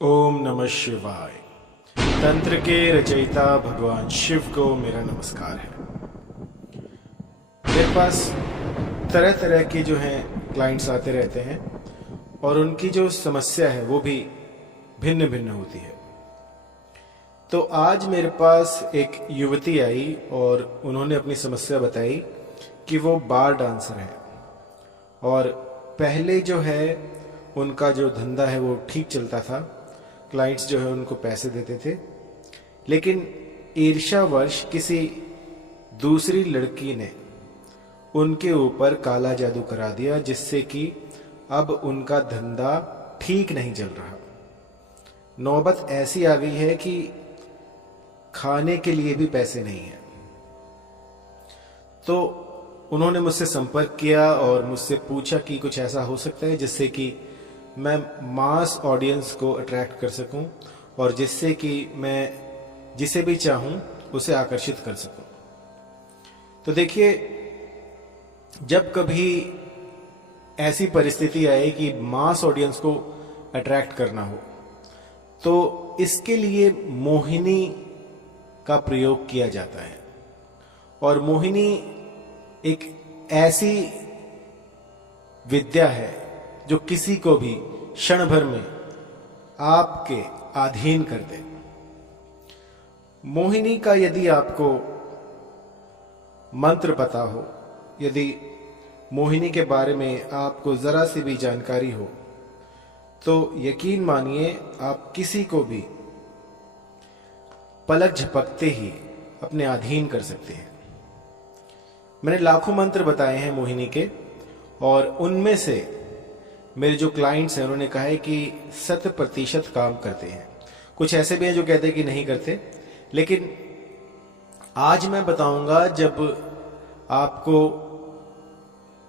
ओम नमः शिवाय। तंत्र के रचयिता भगवान शिव को मेरा नमस्कार है। मेरे पास तरह तरह के जो हैं क्लाइंट्स आते रहते हैं और उनकी जो समस्या है वो भी भिन्न भिन्न होती है। तो आज मेरे पास एक युवती आई और उन्होंने अपनी समस्या बताई कि वो बार डांसर है और पहले जो है उनका जो धंधा है वो ठीक चलता था, क्लाइंट्स जो है उनको पैसे देते थे, लेकिन ईर्ष्यावश किसी दूसरी लड़की ने उनके ऊपर काला जादू करा दिया, जिससे कि अब उनका धंधा ठीक नहीं चल रहा। नौबत ऐसी आ गई है कि खाने के लिए भी पैसे नहीं है। तो उन्होंने मुझसे संपर्क किया और मुझसे पूछा कि कुछ ऐसा हो सकता है जिससे कि मैं मास ऑडियंस को अट्रैक्ट कर सकूं और जिससे कि मैं जिसे भी चाहूं उसे आकर्षित कर सकूं। तो देखिए, जब कभी ऐसी परिस्थिति आए कि मास ऑडियंस को अट्रैक्ट करना हो, तो इसके लिए मोहिनी का प्रयोग किया जाता है। और मोहिनी एक ऐसी विद्या है जो किसी को भी क्षण भर में आपके अधीन कर दे। मोहिनी का यदि आपको मंत्र पता हो, यदि मोहिनी के बारे में आपको जरा सी भी जानकारी हो, तो यकीन मानिए आप किसी को भी पलक झपकते ही अपने अधीन कर सकते हैं। मैंने लाखों मंत्र बताए हैं मोहिनी के, और उनमें से मेरे जो क्लाइंट्स हैं उन्होंने कहा है कि 100% काम करते हैं। कुछ ऐसे भी हैं जो कहते हैं कि नहीं करते, लेकिन आज मैं बताऊंगा जब आपको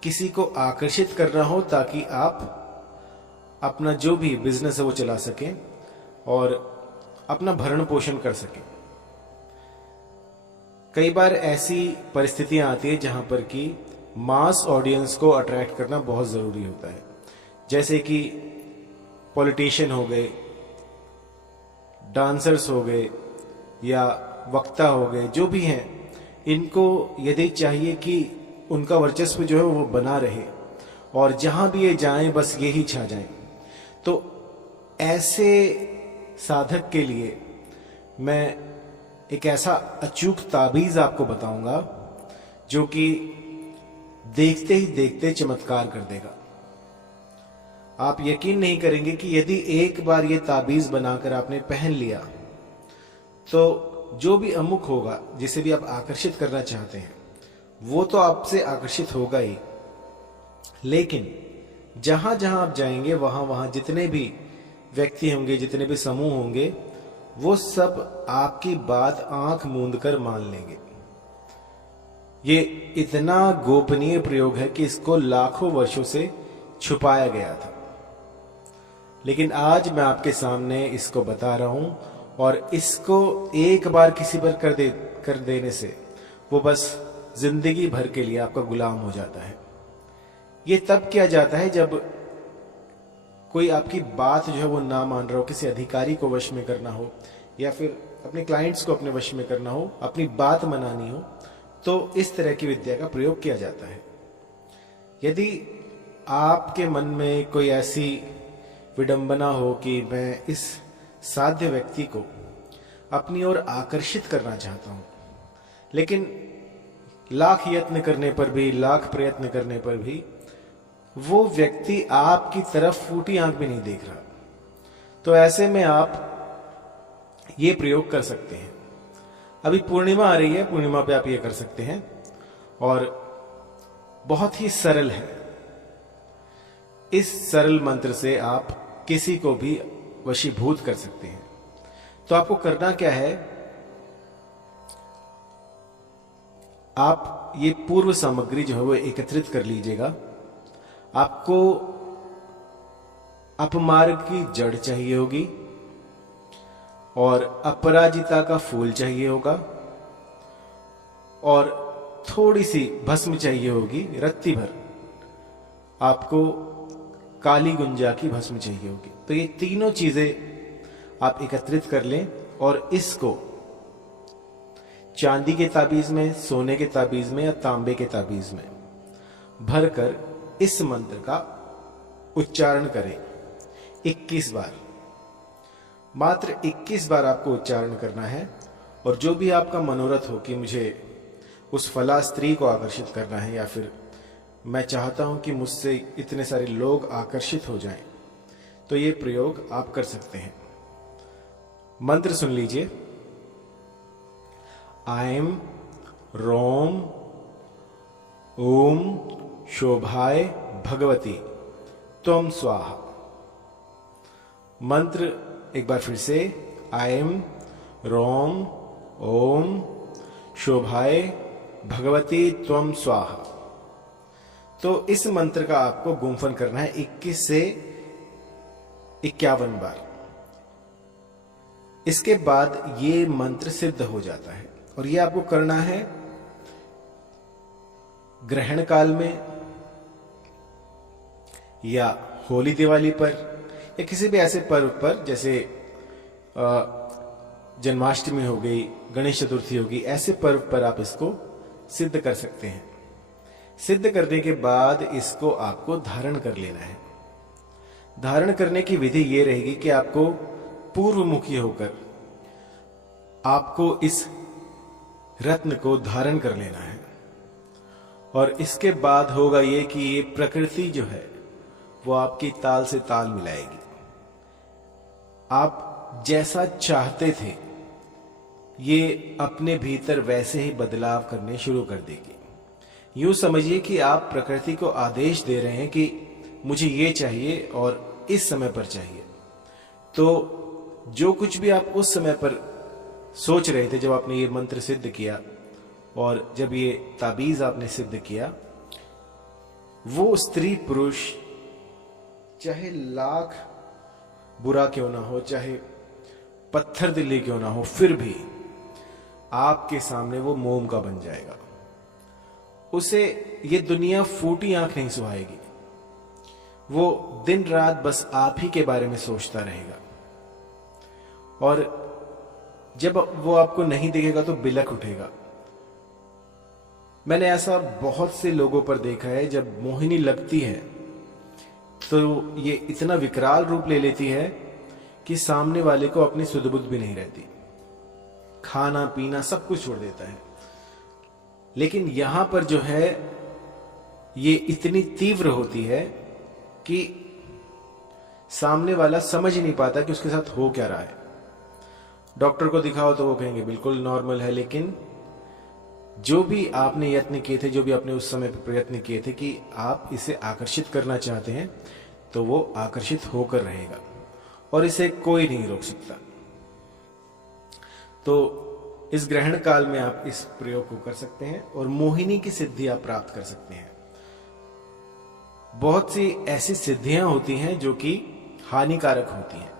किसी को आकर्षित करना हो ताकि आप अपना जो भी बिजनेस है वो चला सकें और अपना भरण पोषण कर सकें। कई बार ऐसी परिस्थितियां आती है जहां पर कि मास ऑडियंस को अट्रैक्ट करना बहुत जरूरी होता है, जैसे कि पॉलिटिशियन हो गए, डांसर्स हो गए या वक्ता हो गए, जो भी हैं, इनको यदि चाहिए कि उनका वर्चस्व जो है वो बना रहे और जहां भी ये जाएं बस यही छा जाएं, तो ऐसे साधक के लिए मैं एक ऐसा अचूक ताबीज आपको बताऊंगा जो कि देखते ही देखते चमत्कार कर देगा। आप यकीन नहीं करेंगे कि यदि एक बार ये ताबीज बनाकर आपने पहन लिया तो जो भी अमुक होगा, जिसे भी आप आकर्षित करना चाहते हैं, वो तो आपसे आकर्षित होगा ही, लेकिन जहां जहां आप जाएंगे वहां वहां जितने भी व्यक्ति होंगे, जितने भी समूह होंगे, वो सब आपकी बात आंख मूंद कर मान लेंगे। ये इतना गोपनीय प्रयोग है कि इसको लाखों वर्षों से छुपाया गया था, लेकिन आज मैं आपके सामने इसको बता रहा हूं, और इसको एक बार किसी पर कर देने से वो बस जिंदगी भर के लिए आपका गुलाम हो जाता है। ये तब किया जाता है जब कोई आपकी बात जो है वो ना मान रहा हो, किसी अधिकारी को वश में करना हो या फिर अपने क्लाइंट्स को अपने वश में करना हो, अपनी बात मनानी हो, तो इस तरह की विद्या का प्रयोग किया जाता है। यदि आपके मन में कोई ऐसी विडंबना हो कि मैं इस साध्य व्यक्ति को अपनी ओर आकर्षित करना चाहता हूं, लेकिन लाख यत्न करने पर भी, लाख प्रयत्न करने पर भी वो व्यक्ति आपकी तरफ फूटी आंख भी नहीं देख रहा, तो ऐसे में आप ये प्रयोग कर सकते हैं। अभी पूर्णिमा आ रही है, पूर्णिमा पे आप ये कर सकते हैं और बहुत ही सरल है। इस सरल मंत्र से आप किसी को भी वशीभूत कर सकते हैं। तो आपको करना क्या है, आप ये पूर्व सामग्री जो है वो एकत्रित कर लीजिएगा। आपको अपमार्ग की जड़ चाहिए होगी और अपराजिता का फूल चाहिए होगा और थोड़ी सी भस्म चाहिए होगी, रत्ती भर आपको काली गुंजा की भस्म चाहिए होगी। तो ये तीनों चीजें आप एकत्रित कर लें और इसको चांदी के ताबीज में, सोने के ताबीज में या तांबे के ताबीज में भरकर इस मंत्र का उच्चारण करें 21 बार। मात्र 21 बार आपको उच्चारण करना है। और जो भी आपका मनोरथ हो कि मुझे उस फला स्त्री को आकर्षित करना है, या फिर मैं चाहता हूं कि मुझसे इतने सारे लोग आकर्षित हो जाएं, तो ये प्रयोग आप कर सकते हैं। मंत्र सुन लीजिए। ऐं रोम ओम शोभाय भगवती त्वं स्वाहा। मंत्र एक बार फिर से। ऐं रोम ओम शोभाय भगवती त्वं स्वाहा। तो इस मंत्र का आपको गुंफन करना है 21 से 51 बार। इसके बाद ये मंत्र सिद्ध हो जाता है और ये आपको करना है ग्रहण काल में, या होली दिवाली पर, या किसी भी ऐसे पर्व पर, जैसे जन्माष्टमी हो गई, गणेश चतुर्थी होगी, ऐसे पर्व पर आप इसको सिद्ध कर सकते हैं। सिद्ध करने के बाद इसको आपको धारण कर लेना है। धारण करने की विधि ये रहेगी कि आपको पूर्वमुखी होकर आपको इस रत्न को धारण कर लेना है। और इसके बाद होगा ये कि ये प्रकृति जो है वो आपकी ताल से ताल मिलाएगी। आप जैसा चाहते थे ये अपने भीतर वैसे ही बदलाव करने शुरू कर देगी। यूं समझिए कि आप प्रकृति को आदेश दे रहे हैं कि मुझे ये चाहिए और इस समय पर चाहिए। तो जो कुछ भी आप उस समय पर सोच रहे थे जब आपने ये मंत्र सिद्ध किया और जब ये ताबीज आपने सिद्ध किया, वो स्त्री पुरुष चाहे लाख बुरा क्यों ना हो, चाहे पत्थर दिली क्यों ना हो, फिर भी आपके सामने वो मोम का बन जाएगा। उसे ये दुनिया फूटी आंख नहीं सुहाएगी। वो दिन रात बस आप ही के बारे में सोचता रहेगा। और जब वो आपको नहीं दिखेगा तो बिलख उठेगा। मैंने ऐसा बहुत से लोगों पर देखा है, जब मोहिनी लगती है तो ये इतना विकराल रूप ले लेती है कि सामने वाले को अपनी सुध-बुध भी नहीं रहती, खाना पीना सब कुछ छोड़ देता है। लेकिन यहां पर जो है ये इतनी तीव्र होती है कि सामने वाला समझ ही नहीं पाता कि उसके साथ हो क्या रहा है। डॉक्टर को दिखाओ तो वो कहेंगे बिल्कुल नॉर्मल है, लेकिन जो भी आपने यत्न किए थे, जो भी आपने उस समय पर प्रयत्न किए थे कि आप इसे आकर्षित करना चाहते हैं, तो वो आकर्षित होकर रहेगा और इसे कोई नहीं रोक सकता। तो इस ग्रहण काल में आप इस प्रयोग को कर सकते हैं और मोहिनी की सिद्धि आप प्राप्त कर सकते हैं। बहुत सी ऐसी सिद्धियां होती हैं जो कि हानिकारक होती हैं,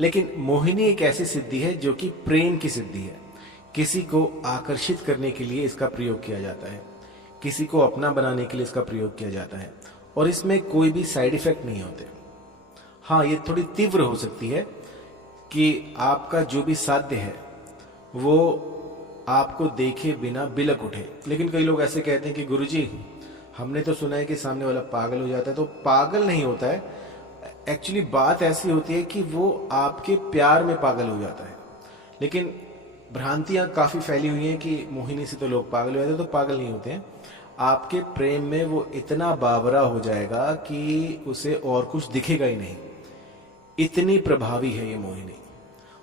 लेकिन मोहिनी एक ऐसी सिद्धि है जो कि प्रेम की सिद्धि है। किसी को आकर्षित करने के लिए इसका प्रयोग किया जाता है, किसी को अपना बनाने के लिए इसका प्रयोग किया जाता है, और इसमें कोई भी साइड इफेक्ट नहीं होते। हाँ, ये थोड़ी तीव्र हो सकती है कि आपका जो भी साध्य है वो आपको देखे बिना बिलक उठे। लेकिन कई लोग ऐसे कहते हैं कि गुरुजी हमने तो सुना है कि सामने वाला पागल हो जाता है। तो पागल नहीं होता है, एक्चुअली बात ऐसी होती है कि वो आपके प्यार में पागल हो जाता है। लेकिन भ्रांतियां काफी फैली हुई हैं कि मोहिनी से तो लोग पागल हो जाते हैं, तो पागल नहीं होते हैं। आपके प्रेम में वो इतना बावरा हो जाएगा कि उसे और कुछ दिखेगा ही नहीं, इतनी प्रभावी है ये मोहिनी।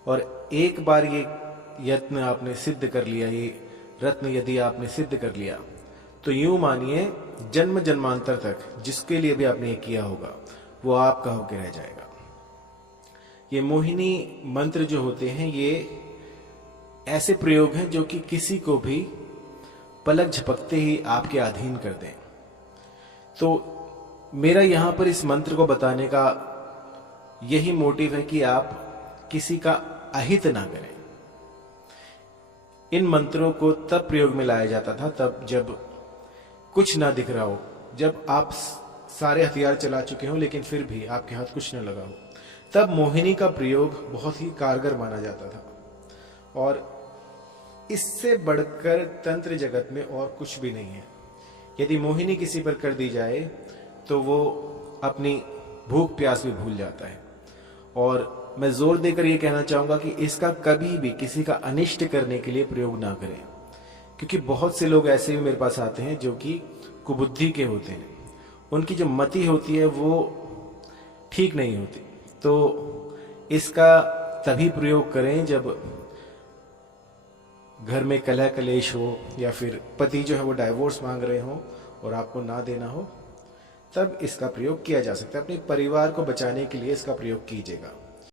और एक बार ये यत्न आपने सिद्ध कर लिया, ये रत्न यदि आपने सिद्ध कर लिया, तो यूं मानिए जन्म जन्मांतर तक जिसके लिए भी आपने ये किया होगा वो आपका होकर रह जाएगा। ये मोहिनी मंत्र जो होते हैं ये ऐसे प्रयोग हैं जो कि किसी को भी पलक झपकते ही आपके अधीन कर दें। तो मेरा यहां पर इस मंत्र को बताने का यही मोटिव है कि आप किसी का अहित ना करें। इन मंत्रों को तब प्रयोग में लाया जाता था तब जब कुछ ना दिख रहा हो, जब आप सारे हथियार चला चुके हो लेकिन फिर भी आपके हाथ कुछ न लगा हो, तब मोहिनी का प्रयोग बहुत ही कारगर माना जाता था। और इससे बढ़कर तंत्र जगत में और कुछ भी नहीं है। यदि मोहिनी किसी पर कर दी जाए तो वो अपनी भूख प्यास भी भूल जाता है। और मैं जोर देकर ये कहना चाहूंगा कि इसका कभी भी किसी का अनिष्ट करने के लिए प्रयोग ना करें, क्योंकि बहुत से लोग ऐसे भी मेरे पास आते हैं जो कि कुबुद्धि के होते हैं, उनकी जो मति होती है वो ठीक नहीं होती। तो इसका तभी प्रयोग करें जब घर में कलह कलेश हो, या फिर पति जो है वो डाइवोर्स मांग रहे हो और आपको ना देना हो, तब इसका प्रयोग किया जा सकता है। अपने परिवार को बचाने के लिए इसका प्रयोग कीजिएगा।